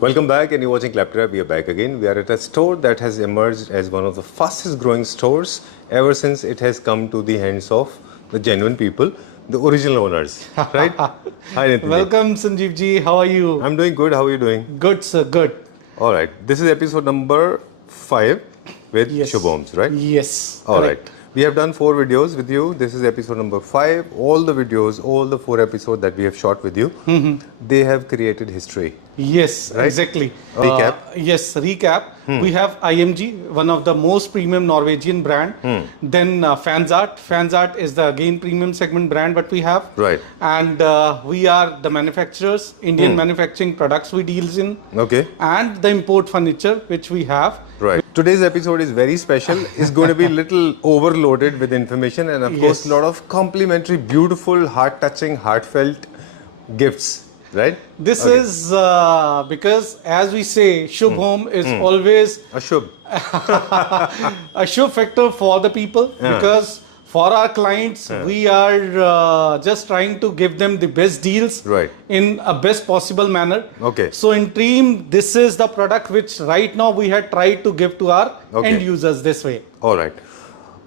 Welcome back, and you're watching Claptrap. We are back again. We are at a store that has emerged as one of the fastest growing stores ever since it has come to the hands of the genuine people, the original owners. Right? Hi, Nitin. Welcome, Sanjeev ji. How are you? I'm doing good. How are you doing? Good, sir. Good. All right. This is episode number 5 with Yes. Shubhoms, right? Yes. All correct. right. We have done 4 videos with you. This is episode number 5. All the videos, all the 4 episodes that we have shot with you, they have created history. Yes, Right? exactly. Recap. Yes, recap. We have IMG, one of the most premium Norwegian brand. Then Fansart. Fansart is the again premium segment brand what we have. Right. And we are the manufacturers, Indian manufacturing products we deals in. Okay. And the import furniture which we have. Right. Today's episode is very special. It's going to be a little overloaded with information and, of course, Yes. a lot of complimentary, beautiful, heart-touching, heartfelt gifts. Right? This Okay. is because, as we say, Shubh Home is always Ashub. a show factor for the people because for our clients we are just trying to give them the best deals Right. in a best possible manner. Okay. So in Dream, this is the product which right now we had tried to give to our Okay. end users this way. All right.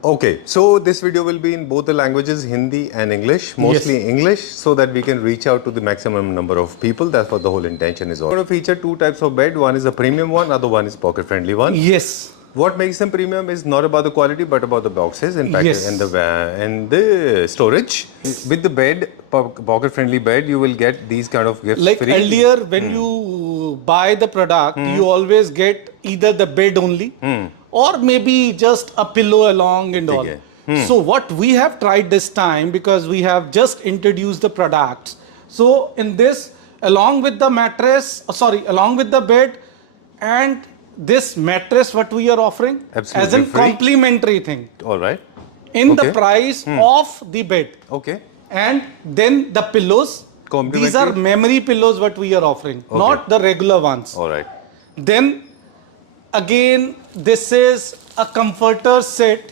Okay, so this video will be in both the languages, Hindi and English, mostly English, so that we can reach out to the maximum number of people. That's what the whole intention is. We're going to feature 2 types of bed. One is a premium one, other one is pocket-friendly one. Yes. What makes them premium is not about the quality, but about the boxes and package Yes. and the storage. With the bed, pocket-friendly bed, you will get these kind of gifts Like free. earlier, when you buy the product, you always get either the bed only or maybe just a pillow along and all. hai. So what we have tried this time, because we have just introduced the products. So in this, along with the mattress, along with the bed and this mattress, what we are offering as Absolutely a free. complimentary thing All right. in Okay. the price of the bed. Okay. And then the pillows, these are Complimentary? memory pillows what we are offering, not the regular ones. All right. Then again, this is a comforter set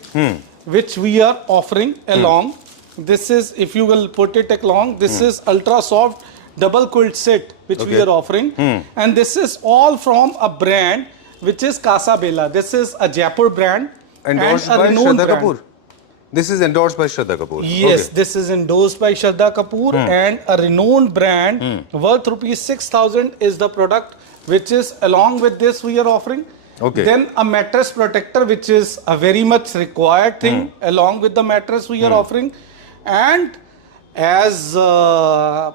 which we are offering along. This is, if you will put it along, this is ultra soft double quilt set which we Okay. are offering. And this is all from a brand which is Casa Bella. This is a Jaipur brand Endorsed and a by renowned Shraddha brand. Kapoor. This is endorsed by Shraddha Kapoor. Yes, Okay. this is endorsed by Shraddha Kapoor and a renowned brand worth rupees 6,000 is the product which is along with this we are offering. Okay. Then a mattress protector which is a very much required thing along with the mattress we are offering. And as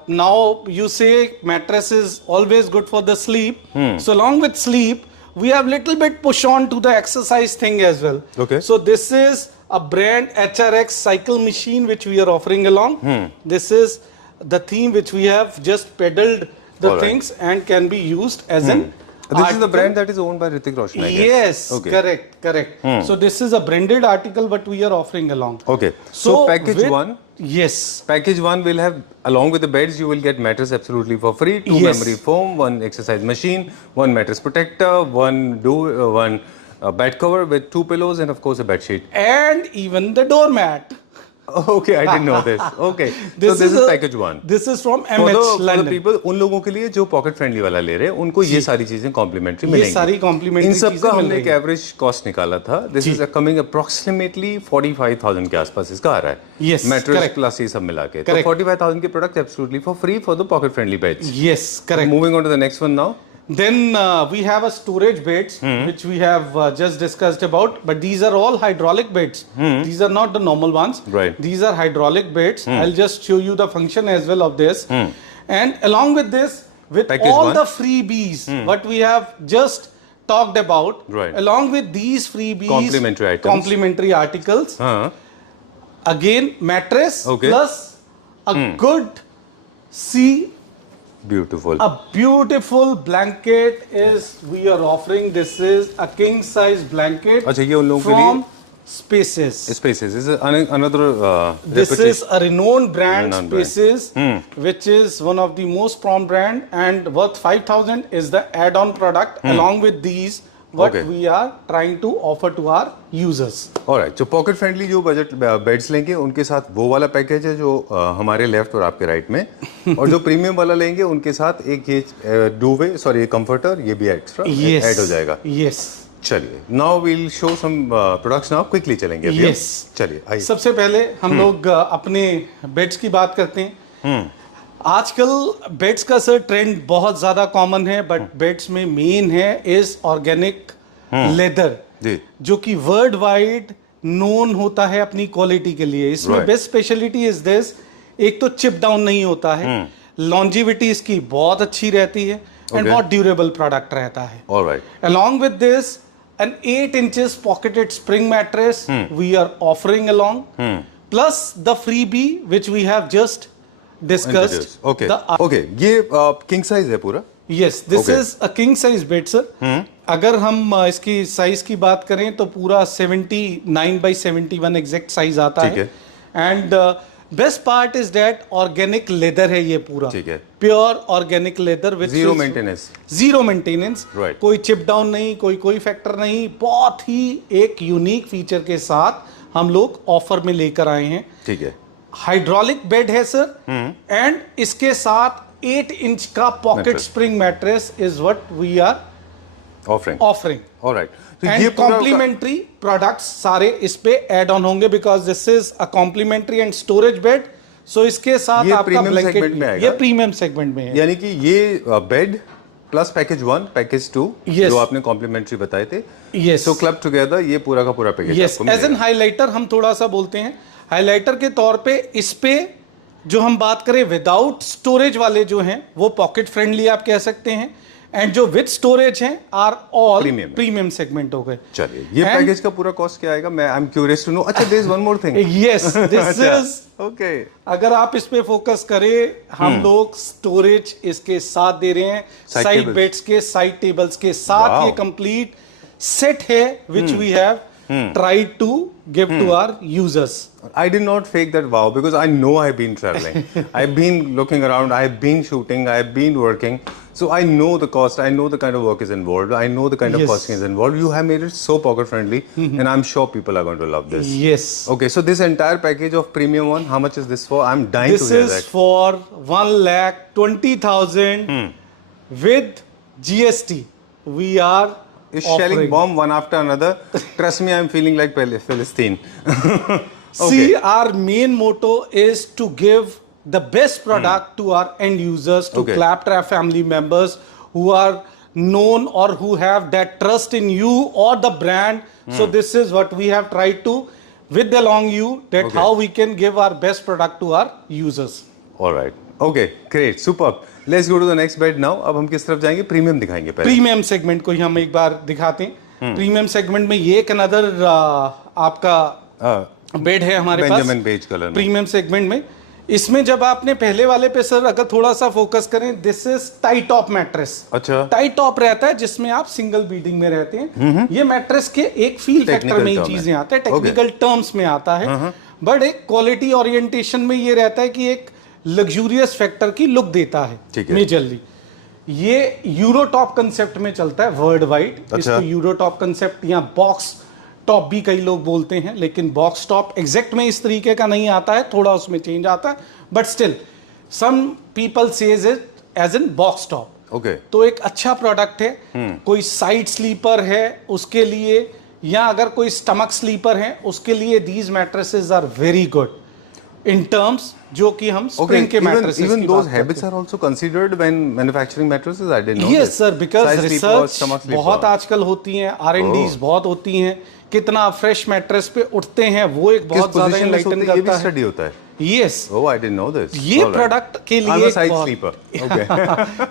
now you say mattress is always good for the sleep. So along with sleep, we have little bit push on to the exercise thing as well. Okay. So this is a brand HRX cycle machine which we are offering along. This is the theme which we have just peddled the All right. things and can be used as an This is the article. brand that is owned by Hrithik Roshan, I guess. Yes, Okay. correct. So this is a branded article but we are offering along. Okay. So package with- 1. Yes. Package 1 will have, along with the beds, you will get mattress absolutely for free, 2 Yes. memory foam, 1 exercise machine, 1 mattress protector, 1 bed cover with 2 pillows, and of course a bed sheet. And even the doormat. Okay, I didn't know this. Okay, so this is a- package 1. This is from For MH the London. people, उन लोगों के लिए जो pocket friendly वाला ले रहे हैं उनको ये सारी चीजें कॉम्प्लीमेंट्री मिलेंगी। सारी complimentary इन सब चीजें का मिल हमने रही एक एवरेज कॉस्ट निकाला था। दिस इज कमिंग अप्रोक्सीमेटली 45,000 के आसपास इसका आ रहा है। Yes, mattress correct. प्लस ये सब मिला के। तो Correct. 45,000 के product absolutely for free for the pocket friendly beds. Yes, correct. Moving on to the next one now. Then we have a storage beds which we have just discussed about, but these are all hydraulic beds. These are not the normal ones. Right. These are hydraulic beds. I'll just show you the function as well of this. And along with this, with Package all 1. the freebies, what we have just talked about, Right. along with these freebies, Complimentary items. complimentary articles, हाँ, again mattress Okay. plus a good see. beautiful. A beautiful blanket is we are offering. This is a king size blanket अच्छा, ये उन लोगों के from लिए Spaces. Spaces. This is another This is a renowned brand, Renowned brand. Spaces, which is one of the most prompt brand and worth 5,000 is the add-on product. Along with these, what Okay. we are trying to offer to our users. Alright, तो pocket friendly जो budget beds लेंगे उनके साथ वो वाला package है जो हमारे लेफ्ट और आपके राइट में, और जो प्रीमियम वाला लेंगे उनके साथ एक ये डूवे सॉरी कंफर्टर ये भी एक्स्ट्रा ऐड हो जाएगा. Yes. चलिए, now we'll show some products. Now quickly चलेंगे अभी हम. Yes. चलिए आइए. सबसे पहले हम लोग अपने बेड्स की बात करते हैं. आजकल बेड्स का सर ट्रेंड बहुत ज्यादा कॉमन है, बट बेड्स में मेन है इज ऑर्गेनिक लेदर, जी. जो कि वर्ल्ड वाइड नोन होता है अपनी क्वालिटी के लिए. इसमें Right. Best speciality is this, एक तो चिप डाउन नहीं होता है, लॉन्जिविटी इसकी बहुत अच्छी रहती है एंड Okay. बहुत ड्यूरेबल प्रोडक्ट रहता है. Alright. Along with this, an 8 inches pocketed spring mattress we are offering along, plus the freebie which we have just discussed. Okay The, okay, ये किंग साइज है पूरा. yes, this Okay. is a king size bed, sir. अगर हम इसकी size की बात करें तो पूरा 79 by 71 एग्जैक्ट साइज आता ठीक है. And best part is that organic leather है ये पूरा. ठीक है. Pure organic lather with zero maintenance. Zero maintenance. Right. कोई चिप डाउन नहीं, कोई फैक्टर नहीं. बहुत ही एक यूनिक फीचर के साथ हम लोग ऑफर में लेकर आए हैं. ठीक है. हाइड्रोलिक बेड है सर, एंड इसके साथ 8 इंच का pocket Mattress. Spring mattress is what we are offering. Offering. Alright, तो एंड ये पूरा कॉम्प्लीमेंट्री प्रोडक्ट्स सारे इस पे ऐड ऑन होंगे, because this is a complimentary and storage bed. So इसके साथ ये आपका premium segment में ब्लैंकेट आएगा? ये प्रीमियम सेगमेंट में है. यानी कि ये bed plus package 1 package 2 Yes. जो आपने कॉम्प्लीमेंट्री बताए थे, यस सो क्लब टुगेदर ये पूरा का पूरा पैकेज यस. आपको एज एन हाइलाइटर हम थोड़ा सा बोलते हैं, हाइलाइटर के तौर पे इस पे जो हम बात करें विदाउट स्टोरेज वाले जो हैं वो पॉकेट फ्रेंडली आप कह सकते हैं, एंड जो विद स्टोरेज हैं are all Premium. Premium segment हो गए. चलिए, ये And- पैकेज का पूरा कॉस्ट क्या आएगा? मैं I am curious to know. अच्छा, there is one more thing. Yes, this is okay. अगर आप इस पे फोकस करें, हम लोग स्टोरेज इसके साथ दे रहे हैं, Side साइड tables. बेड्स के साइड टेबल्स के साथ. Wow. ये कंप्लीट सेट है which we have tried to give to our users. I did not fake that wow because I know I've been traveling. I've been looking around, I've been shooting, I've been working. So I know the cost, I know the kind of work is involved, I know the kind of Yes. costing is involved. You have made it so pocket friendly and I'm sure people are going to love this. Yes. Okay, so this entire package of premium one, how much is this for? I'm dying This to hear is that. for 1,20,000 with GST. We are Is shelling offering. bomb one after another. Trust me, I'm feeling like Philistine. See, our main motto is to give the best product to our end users, to Okay. Claptrap family members who are known or who have that trust in you or the brand. So this is what we have tried to with along you, that Okay. how we can give our best product to our users. All right. Okay, great, superb. Let's go to the next bed now. अब हम किस तरफ जाएंगे? Premium दिखाएंगे पहले. Premium segment को ही हम एक बार दिखाते हैं. प्रीमियम सेगमेंट में ये एक अनदर आपका बेड है हमारे पास बेंजामिन बेज कलर में. प्रीमियम सेगमेंट में. इसमें जब आपने पहले वाले पे सर अगर थोड़ा सा फोकस करें, this is tie top mattress. अच्छा. टाई टॉप रहता है जिसमें आप सिंगल बीडिंग में रहते हैं. ये मैट्रेस के एक फील फैक्टर Technical में ही term चीजें है. आते हैं, टेक्निकल टर्म्स में आता है, बट एक क्वालिटी ओरिएंटेशन में ये रहता है कि एक लग्जूरियस फैक्टर की लुक देता है. ठीक है. मेजरली ये यूरोटॉप कंसेप्ट में चलता है वर्ल्ड वाइड. अच्छा. इसको यूरोटॉप कंसेप्ट या बॉक्स टॉप भी कई लोग बोलते हैं, लेकिन बॉक्स टॉप एग्जैक्ट में इस तरीके का नहीं आता है, थोड़ा उसमें चेंज आता है, but still some people says it as in box top. Okay. तो एक अच्छा प्रोडक्ट है. कोई साइड स्लीपर है उसके लिए, या अगर कोई स्टमक स्लीपर है उसके लिए, these mattresses are very good in terms जो कि हम Okay, स्प्रिंग के मैट्रेसेस even की those बात habits करते are also considered when manufacturing mattresses. I didn't know हैं. this. Yes sir, because Side sleeper, research stomach sleeper. बहुत आजकल होती हैं, R&Ds बहुत होती हैं, कितना फ्रेश मैट्रेस पे उठते हैं वो एक किस बहुत ज्यादा position में सोते इनलाइटन हैं, ये भी करता है. स्टडी होता है. Yes. Oh, I didn't know this. ये All right. प्रोडक्ट के लिए I'm a एक side बहुत- sleeper. Okay.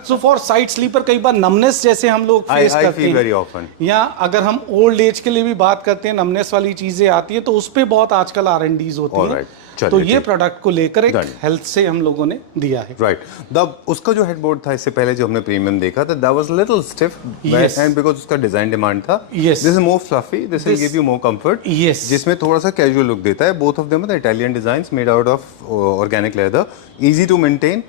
So for side sleeper कई बार नमनेस जैसे हम लोग I फेस करते feel हैं, very often. या अगर हम ओल्ड एज के लिए भी बात करते हैं, नमनेस वाली चीजें आती है, तो उस पे बहुत आजकल R&Ds होती All हैं. right. चलिए, तो ये ठीक. प्रोडक्ट को लेकर एक Done. हेल्थ से हम लोगों ने दिया है. Right. उसका जो हेडबोर्ड था इससे पहले जो हमने प्रीमियम देखा था, that was little stiff. Yes. And because उसका डिजाइन डिमांड था. Yes. This is more fluffy. This will This- give you more comfort. Yes. जिसमें थोड़ा सा कैजुअल लुक देता है. Both of them are the Italian designs made out of organic leather. Easy to maintain.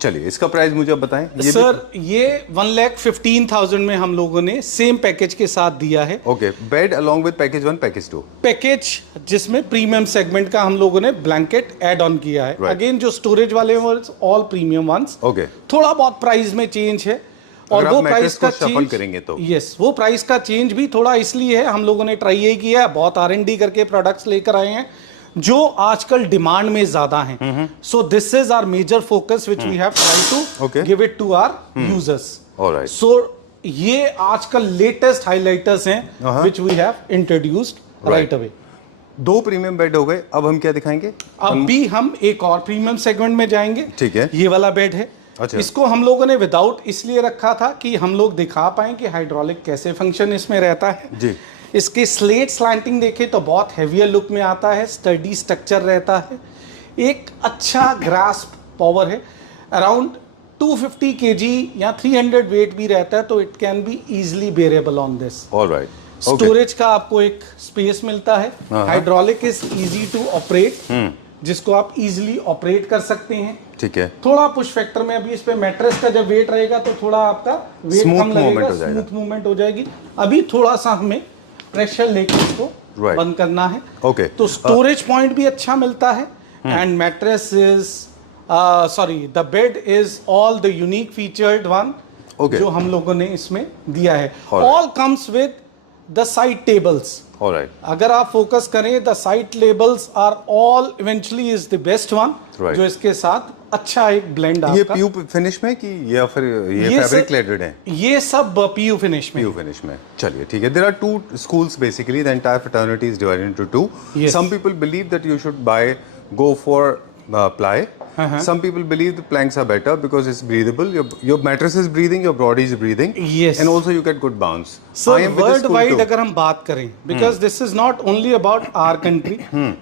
चलिए इसका price मुझे आप बताएं। ये सर ये 1,15,000 में हम लोगों ने सेम पैकेज के साथ दिया है। Okay, bed along with package 1 package 2 package जिसमें प्रीमियम सेगमेंट का हम लोगों ने ब्लैंकेट ऐड ऑन किया है। अगेन जो स्टोरेज वाले ऑल प्रीमियम वंस। ओके, थोड़ा बहुत प्राइस में चेंज है और अगर वो आप प्राइस मैट्रेस का को shuffle करेंगे तो यस वो प्राइस का चेंज भी थोड़ा इसलिए है, हम लोगों ने ट्राई यही किया है, बहुत R&D करके प्रोडक्ट्स लेकर आए हैं जो आजकल डिमांड में ज्यादा हैं। So this is our major focus which we have try to give it to our users. Alright, so ये आजकल लेटेस्ट हाइलाइटर्स हैं which we have introduced right away. 2 premium bed हो गए, अब हम क्या दिखाएंगे? अब भी हम एक और प्रीमियम सेगमेंट में जाएंगे। ठीक है, ये वाला बेड है। अच्छा, इसको हम लोगों ने विदाउट इसलिए रखा था कि हम लोग दिखा पाए कि हाइड्रोलिक कैसे फंक्शन इसमें रहता है जी। इसके स्लेट स्लैंटिंग देखें तो बहुत हेवियर लुक में आता है, स्टडी स्ट्रक्चर रहता है, एक अच्छा ग्रास्प पावर है, अराउंड 250 kg या 300 वेट भी रहता है, तो it can be easily bearable on this. Alright, storage का आपको एक स्पेस मिलता है। Hydraulic is easy to operate, जिसको आप इजीली ऑपरेट कर सकते हैं। ठीक है, थोड़ा पुश फैक्टर में अभी इस पे मैट्रेस का जब वेट रहेगा तो थोड़ा आपका वेट कम लगेगा, स्मूथ मूवमेंट हो जाएगी। अभी थोड़ा सा हमें प्रेशर लेके इसको बंद करना है। ओके, तो स्टोरेज पॉइंट भी अच्छा मिलता है and mattress is sorry the bed is all the unique featured one जो हम लोगों ने इसमें दिया है। All comes with the side tables. Alright, अगर आप फोकस करें the side labels are all eventually is the best one जो इसके साथ अच्छा एक ब्लेंड आपका। ये पीयू फिनिश में कि या फिर ये फैब्रिक क्लेडेड है? ये सब पीयू फिनिश में। पीयू फिनिश में, चलिए ठीक है। There are 2 schools basically, the entire fraternity is divided into 2. Yes. Some people believe that you should go for ply. Some people believe the planks are better because it's breathable. Your mattress is breathing, your body is breathing. Yes. And also you get good bounce. So world wide अगर हम बात करें, because this is not only about our country,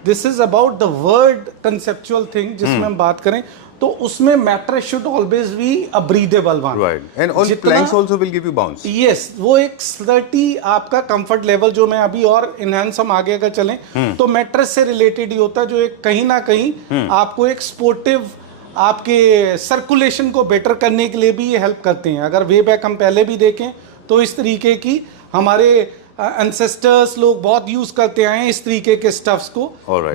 this is about the world conceptual thing जिसमें हम बात करें तो उसमें mattress should always be a breathable one. Right, and on planks also will give you bounce. Yes, वो एक स्लर्टी आपका comfort level जो मैं अभी और इनहैंस हम आगे अगर चलें तो मैट्रेस से रिलेटेड ही होता है, जो एक कहीं ना कहीं आपको एक स्पोर्टिव आपके सर्कुलेशन को बेटर करने के लिए भी ये हेल्प करते हैं। अगर वे बैक हम पहले भी देखें तो इस तरीके की हमारे एंसेस्टर्स लोग बहुत यूज करते आए हैं इस तरीके के स्टफ्स को,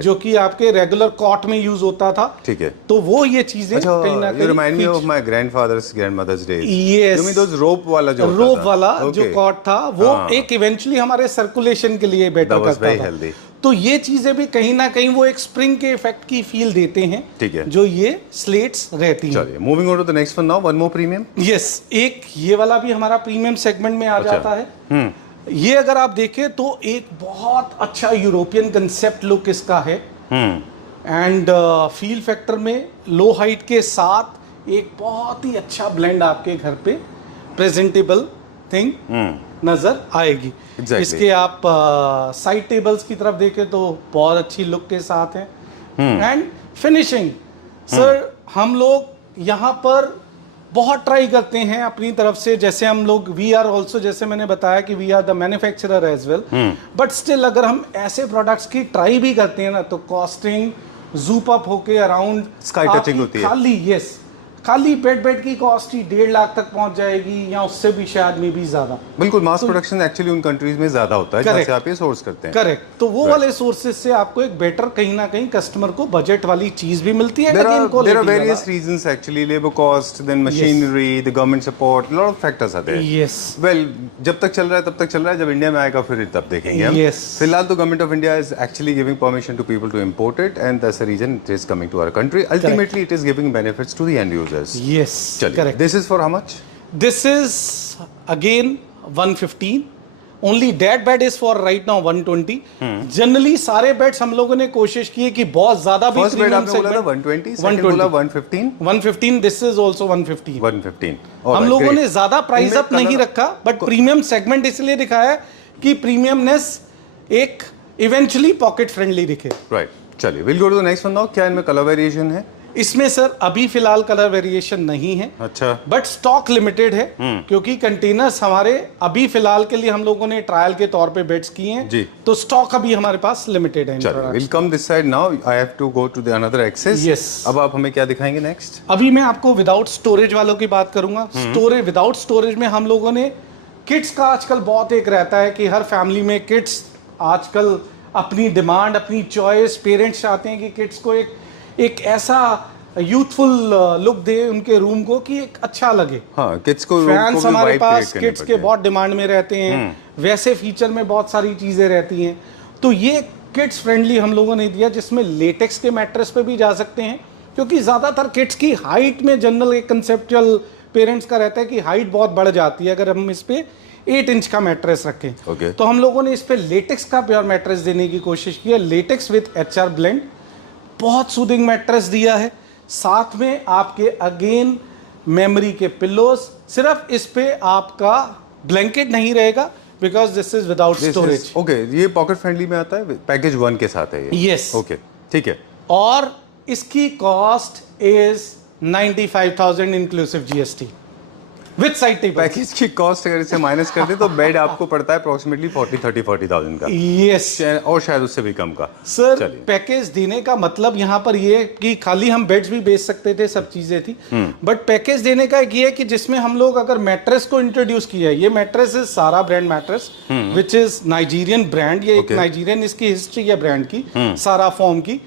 जो कि आपके रेगुलर कॉट में यूज होता था। ठीक है, तो वो ये चीजें कहीं ना कहीं remind me of my grandfather's grandmother's days. Yes, you mean those rope वाला जो रोप वाला जो कॉट था वो एक इवेंचुअली हमारे सर्कुलेशन के लिए बेटर करता था। तो ये चीजें भी कहीं ना कहीं वो एक स्प्रिंग के इफेक्ट की फील देते हैं। ठीक है, जो ये स्लेट्स रहती हैं। चलिए moving on to the next one now, one more premium. Yes, एक ये वाला भी हमारा प्रीमियम सेगमेंट में आ जाता है। ये अगर आप देखें तो एक बहुत अच्छा यूरोपियन कंसेप्ट लुक इसका है एंड फील फैक्टर में लो हाइट के साथ एक बहुत ही अच्छा ब्लेंड आपके घर पे प्रेजेंटेबल थिंग नजर आएगी। Exactly. इसके आप साइड टेबल्स की तरफ देखें तो बहुत अच्छी लुक के साथ है एंड फिनिशिंग। सर हम लोग यहाँ पर बहुत ट्राई करते हैं अपनी तरफ से, जैसे हम लोग वी आर ऑल्सो, जैसे मैंने बताया कि we are the manufacturer as well, but still अगर हम ऐसे प्रोडक्ट्स की ट्राई भी करते हैं ना तो कॉस्टिंग जूप अप होके अराउंड स्काई टचिंग होती है। खाली यस, खाली बेड की कॉस्ट ही 1.5 लाख तक पहुंच जाएगी या उससे भी शायद में भी ज्यादा। बिल्कुल, मास प्रोडक्शन एक्चुअली उन कंट्रीज में ज्यादा होता है जहां से आप ये सोर्स करते हैं। करेक्ट, तो वो वाले सोर्सेज से आपको एक बेटर कहीं ना कहीं कस्टमर को बजट वाली चीज भी मिलती है। There are various reasons actually, labor cost, then machinery, the government support, lot of factors are there. Yes. Well, जब तक चल रहा है तब तक चल रहा है, जब इंडिया में आएगा फिर तब देखेंगे हम। Yes. फिलहाल तो government of India is actually giving permission to people to import it, and that's the reason it is coming to our country. Ultimately, it is giving benefits to the end users. Yes. चलिए, this is for how much? This is again 115. Only that bed is for right now 120. Generally सारे beds हम लोगों ने कोशिश की है कि बहुत ज्यादा भी फर्स्ट बेड आपने बोला था 120, सेकंड बोला 115. 115, this is also 115. 115. हम लोगों ने ज्यादा प्राइस अप नहीं रखा, बट प्रीमियम सेगमेंट इसलिए दिखाया कि प्रीमियमनेस एक इवेंचुअली पॉकेट फ्रेंडली दिखे। राइट, चलिए we'll go to the next one now. क्या इनमें कलर वेरिएशन है? इसमें सर अभी फिलहाल कलर वेरिएशन नहीं है, अच्छा, बट स्टॉक लिमिटेड है, क्योंकि कंटेनर्स हमारे अभी फिलहाल के लिए हम लोगों ने ट्रायल के तौर पे बेड्स किए हैं जी। तो स्टॉक अभी हमारे पास लिमिटेड है। चलिए, will come this side now, I have to go to the another access. Yes. अब आप हमें क्या दिखाएंगे नेक्स्ट? अभी मैं आपको विदाउट स्टोरेज वालों की बात करूंगा। स्टोरेज, विदाउट स्टोरेज में हम लोगों ने किड्स का आजकल बहुत एक रहता है कि हर फैमिली में किड्स आजकल अपनी डिमांड, अपनी चॉइस, पेरेंट्स चाहते हैं कि किड्स को एक ऐसा यूथफुल लुक दे उनके रूम को कि एक अच्छा लगे। हाँ, किड्स को फैंस हमारे पास किड्स के बहुत डिमांड में रहते हैं, वैसे फीचर में बहुत सारी चीजें रहती हैं, तो ये किड्स फ्रेंडली हम लोगों ने दिया जिसमें लेटेक्स के मैट्रेस पे भी जा सकते हैं, क्योंकि ज्यादातर किड्स की हाइट में जनरल एक कंसेप्चुअल पेरेंट्स का रहता है कि हाइट बहुत बढ़ जाती है अगर हम इस पे 8 इंच का मैट्रेस रखें। Okay. तो हम लोगों ने इस पे लेटेक्स का प्योर मैट्रेस देने की कोशिश की है। लेटेक्स विद HR ब्लेंड, बहुत सूदिंग मैट्रेस दिया है, साथ में आपके अगेन मेमोरी के पिल्लोज। सिर्फ इस पे आपका ब्लैंकेट नहीं रहेगा because this is without storage. Okay, ये पॉकेट फ्रेंडली में आता है, पैकेज 1 के साथ है ये। यस, ओके, ठीक है। और इसकी cost is 95,000 inclusive GST with side table. Package की कॉस्ट अगर इसे माइनस कर दे तो बेड आपको पड़ता है अप्रोक्सीमेटली 40,000 का। यस, और शायद उससे भी कम का। सर पैकेज देने का मतलब यहाँ पर ये है कि खाली हम बेड्स भी बेच सकते थे, सब चीजें थी, बट पैकेज देने का एक ये है कि जिसमें हम लोग अगर मैट्रेस को इंट्रोड्यूस किया है, ये मैट्रेस इज सारा brand mattress which is Nigerian brand, ये एक नाइजीरियन इसकी हिस्ट्री है ब्रांड की, सारा फॉर्म की,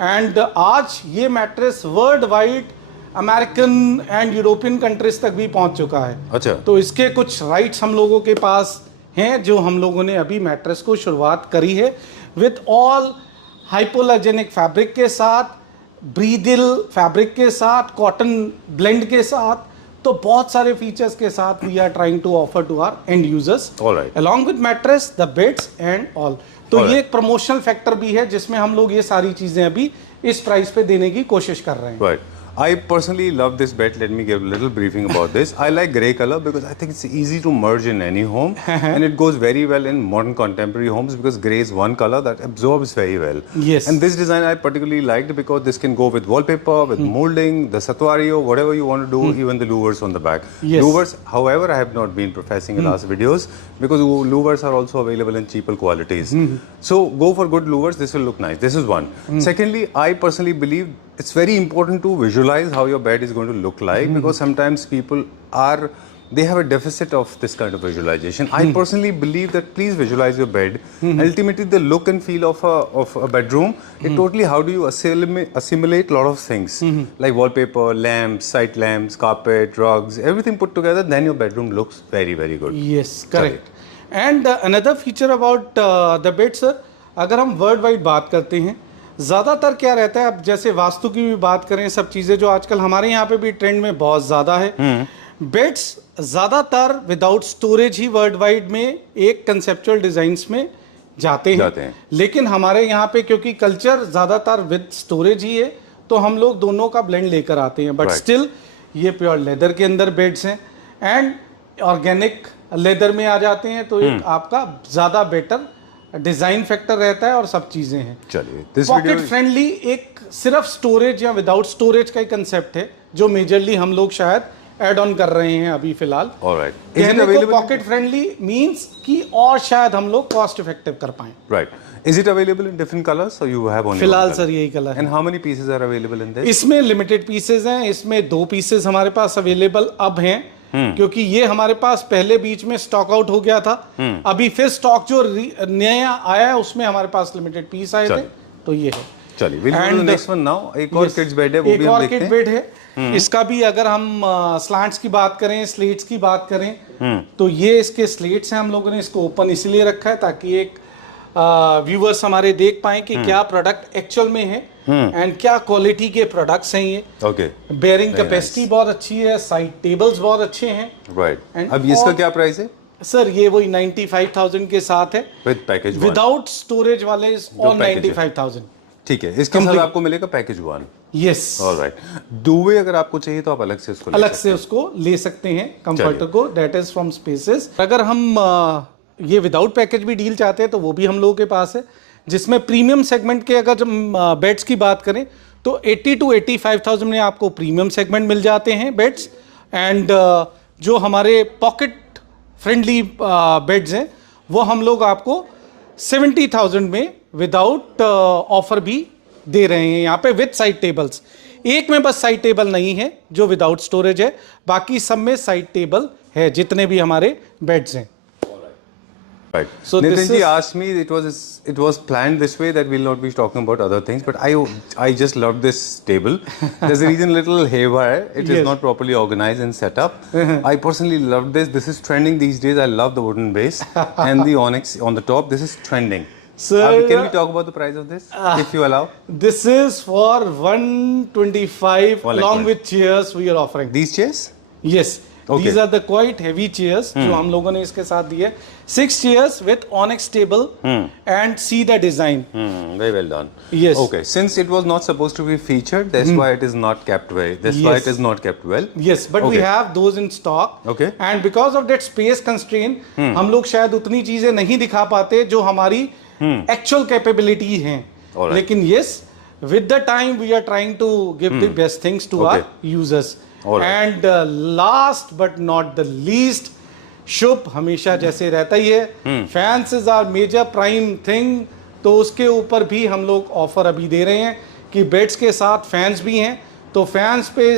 एंड आज ये mattress world wide American and European countries तक भी पहुंच चुका है। अच्छा, तो इसके कुछ राइट्स हम लोगों के पास हैं जो हम लोगों ने अभी मैट्रेस को शुरुआत करी है विद ऑल हाइपोअलर्जेनिक फैब्रिक के साथ, ब्रीदिल फैब्रिक के साथ, कॉटन ब्लेंड के साथ, तो बहुत सारे फीचर्स के साथ we are trying to offer to our end users along with mattress, the beds and all. तो ये एक प्रमोशनल फैक्टर भी है जिसमें हम लोग ये सारी चीजें अभी इस प्राइस पे देने की कोशिश कर रहे हैं। I personally love this bed. Let me give a little briefing about this. I like grey color because I think it's easy to merge in any home and it goes very well in modern contemporary homes because grey is one color that absorbs very well. Yes. And this design I particularly liked because this can go with wallpaper, with molding, the Satuario, whatever you want to do, even the louvers on the back. Yes. Louvers, however, I have not been professing in last videos because louvers are also available in cheaper qualities. So go for good louvers. This will look nice. This is one. Secondly, I personally believe it's very important to visualize how your bed is going to look like because sometimes people they have a deficit of this kind of visualization. I personally believe that please visualize your bed. Ultimately, the look and feel of a bedroom, it totally, how do you assimilate a lot of things like wallpaper, lamps, side lamps, carpet, rugs, everything put together, then your bedroom looks very, very good. Yes, correct. And another feature about the bed, sir, अगर हम world wide बात करते हैं, ज़्यादातर क्या रहता है, अब जैसे वास्तु की भी बात करें, सब चीज़ें जो आजकल हमारे यहाँ पे भी ट्रेंड में बहुत ज़्यादा है, बेड्स ज़्यादातर विदाउट स्टोरेज ही वर्ल्ड वाइड में एक कंसेप्चुअल डिज़ाइंस में जाते हैं। लेकिन हमारे यहाँ पे क्योंकि कल्चर ज़्यादातर विद स्टोरेज ही है, तो हम लोग दोनों का ब्लेंड लेकर आते हैं, बट स्टिल ये प्योर लेदर के अंदर बेड्स हैं एंड ऑर्गेनिक लेदर में आ जाते हैं, तो एक आपका ज़्यादा बेटर डिजाइन फैक्टर रहता है और सब चीजें हैं। चलिए, पॉकेट फ्रेंडली एक सिर्फ स्टोरेज या विदाउट स्टोरेज का ही कंसेप्ट है जो मेजरली हम लोग शायद ऐड ऑन कर रहे हैं अभी फिलहाल। पॉकेट फ्रेंडली मींस कि और शायद हम लोग कॉस्ट इफेक्टिव कर पाएं। Right, is it available in different colours और यू हैव ओनली फिलहाल सर यही कलर है। And how many pieces are available in this? इसमें लिमिटेड पीसेस हैं, इसमें 2 पीसेस हमारे पास अवेलेबल अब हैं, क्योंकि ये हमारे पास पहले बीच में स्टॉक आउट हो गया था, अभी फिर स्टॉक जो नया आया है उसमें हमारे पास लिमिटेड पीस आए थे, तो ये है। चलिए, we'll go to the next one now. एक और किड्स बेड है, वो भी हम देखते हैं। एक और किड बेड है, इसका भी अगर हम स्लैंट्स की बात करें, स्लेट्स की बात करें, तो ये इसके स्लेट्स हैं, हम लोगों ने इसको ओपन इसलिए रखा है ताकि एक व्यूअर्स हमारे देख पाएं कि क्या प्रोडक्ट एक्चुअल में है एंड क्या क्वालिटी के प्रोडक्ट्स हैं ये। ओके, बेयरिंग कैपेसिटी बहुत अच्छी है, साइड टेबल्स बहुत अच्छे हैं। राइट, अब इसका क्या प्राइस है? सर ये वही 95,000 के साथ है विद पैकेज, विदाउट स्टोरेज वाले ऑन 95,000। ठीक है, इसके साथ आपको मिलेगा पैकेज 1। Yes, alright. दुबे अगर आपको चाहिए तो आप अलग से उसको ले सकते हैं कंफर्टर को, दैट इज फ्रॉम स्पेसेस। अगर हम ये विदाउट पैकेज भी डील चाहते हैं तो वो भी हम लोगों के पास है, जिसमें प्रीमियम सेगमेंट के अगर बेड्स की बात करें तो 80 to 85,000 में आपको प्रीमियम सेगमेंट मिल जाते हैं बेड्स, एंड जो हमारे पॉकेट फ्रेंडली बेड्स हैं वो हम लोग आपको 70,000 में विदाउट ऑफर भी दे रहे हैं यहाँ पे विद साइड टेबल्स। एक में बस साइड टेबल नहीं है जो विदाउट स्टोरेज है, बाकी सब में साइड टेबल है जितने भी हमारे बेड्स हैं। Right. So Nitin this ji is- asked me, it was planned this way that we'll not be talking about other things, but I just love this table. There's a reason little haywire. It is Yes. not properly organized and set up. I personally love this. This is trending these days. I love the wooden base and the onyx on the top. This is trending. Sir, can we talk about the price of this, if you allow? This is for 125 1 lakh along 20. with chairs we are offering. These chairs? Yes. Okay. These are the quite heavy chairs जो हम लोगों ने इसके साथ दिए। 6 chairs with onyx table and see the design. Very well done. Yes. Okay. Since it was not supposed to be featured, that's why it is not kept well. That's why Yes. it is not kept well. Yes, but we Okay. have those in stock. Okay. And because of that space constraint, हम लोग शायद उतनी चीजें नहीं दिखा पाते जो हमारी actual capability हैं। Alright. लेकिन yes, with the time we are trying to give the best things to Okay. our users. Alright. And last but not the least, शुभ हमेशा जैसे रहता ही है, fans is are major prime thing, तो उसके ऊपर भी हम लोग ऑफर अभी दे रहे हैं कि बेड्स के साथ फैंस भी हैं। तो फैंस पे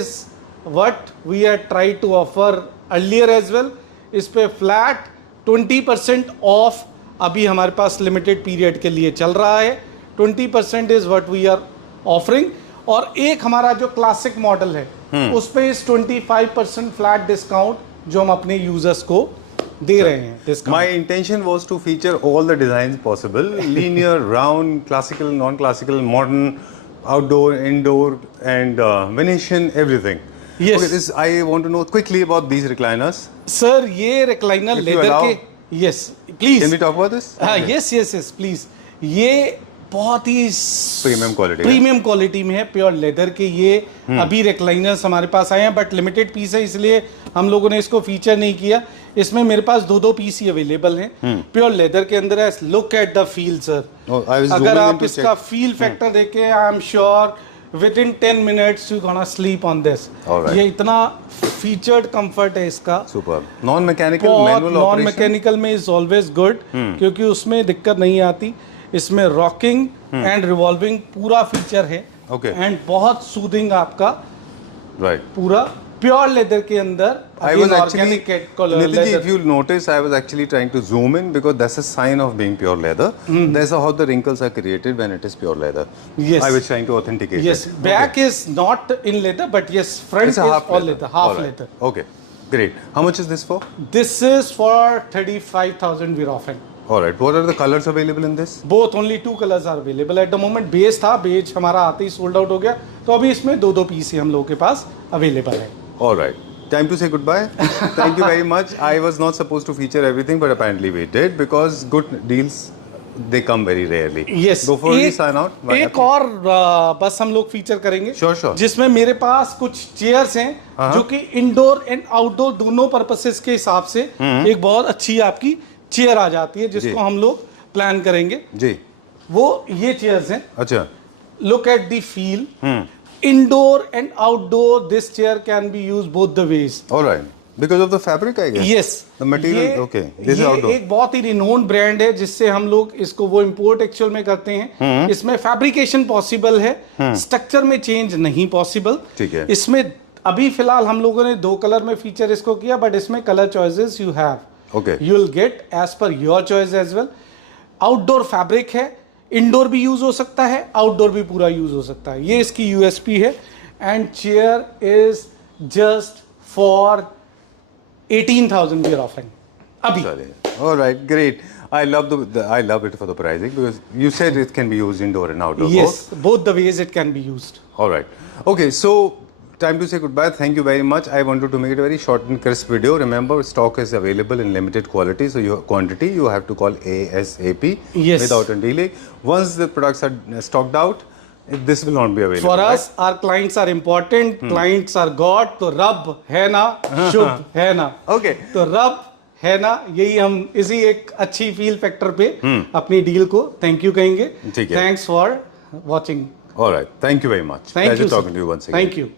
what we are try to offer earlier as well, इस पे फ्लैट 20% ऑफ अभी हमारे पास लिमिटेड पीरियड के लिए चल रहा है। 20% is what we are offering. और एक हमारा जो क्लासिक मॉडल है उस पे इस 25% फ्लैट डिस्काउंट जो हम अपने यूजर्स को दे रहे हैं discount. My intention was to feature all the designs possible: linear, round, classical, non-classical, modern, outdoor, indoor, and Venetian, everything. Yes. Okay, this I want to know quickly about these recliners. Sir ये recliner If you leather allow. के, yes please, Can we talk about this? Yes yes yes please, ये बहुत ही Premium quality premium quality में है, pure leather के। ये अभी रिक्लाइनर्स हमारे पास आए हैं बट लिमिटेड पीस है, इसलिए हम लोगों ने इसको फीचर नहीं किया। इसमें मेरे पास दो पीस ही अवेलेबल हैं, प्योर लेदर के अंदर है। Look at the feel sir, Oh, I was अगर zooming आप in to इसका check. फील फैक्टर देखें, I am sure with in 10 minutes you gonna sleep on this. Alright. ये इतना फीचर्ड कंफर्ट है इसका, Superb. Non-mechanical, बहुत manual नॉन operation. मैकेनिकल में इज ऑलवेज गुड, क्योंकि उसमें दिक्कत नहीं आती। इसमें रॉकिंग एंड रिवॉल्विंग पूरा फीचर है, Okay. एंड बहुत सूदिंग आपका Right. पूरा प्योर लेदर के अंदर। I again, was actually, organic color Nitin ji, leather. if you'll notice, I was actually trying to zoom in because that's a sign of being pure leather. That's how the wrinkles are created when it is pure leather. Yes. I was trying to authenticate Yes, it. back is not in leather, but yes, front It's a is half all leather, half All right. leather. Okay, great. How much is this for? This is for 35,000 we're offering. All right. What are the colors available in this? Both only 2 colors are available at the moment. Beige था, beige हमारा आते ही sold out हो गया, तो अभी इसमें दो piece ही हम लोगों के पास अवेलेबल है। All right. Time to say goodbye. Thank you very much. I was not supposed to feature everything, but apparently we did because good deals they come very rarely. Yes. Before we sign out, एक और बस हम लोग feature करेंगे, Sure, sure. जिसमें मेरे पास कुछ chairs हैं जो कि इंडोर एंड आउटडोर दोनों पर्पसेस के हिसाब से एक बहुत अच्छी आपकी चेयर आ जाती है, जिसको हम लोग प्लान करेंगे। जी, वो ये चेयर्स हैं। अच्छा, Look at the feel. Indoor and outdoor, this chair can be used both the ways. all right. Because of the fabric, I guess. Yes. The material, okay. This is ये outdoor. एक बहुत ही renowned brand है, जिससे हम लोग इसको वो import actual में करते हैं। इसमें फैब्रिकेशन पॉसिबल है, स्ट्रक्चर में चेंज नहीं पॉसिबल। ठीक है। इसमें अभी फिलहाल हम लोगों ने 2 कलर में फीचर इसको किया, बट इसमें colour choices you have, Okay. You will get as per your choice as well. Outdoor fabric है, इंडोर भी यूज हो सकता है, आउटडोर भी पूरा यूज हो सकता है। ये इसकी यूएसपी है। And chair is just for 18,000 we are offering अभी। Sorry. All right, great. I love I love it for the pricing because you said it can be used indoor and outdoor. Yes, both the ways it can be used. All right. Okay, so time to say goodbye. Thank you very much. I wanted to make it a very short and crisp video. Remember, stock is available in limited quality, so your quantity you have to call ASAP Yes. without a delay. Once the products are stocked out, this will not be available. For right? us, our clients are important. Clients are God. तो रब है ना, शुभ है ना। Okay. तो रब है ना, यही हम इसी एक अच्छी फील फैक्टर पे अपनी डील को थैंक यू कहेंगे। ठीक है। Thanks for watching. All right. Thank you very much. Thank Pleasure you, sir. talking to you once again. Thank you.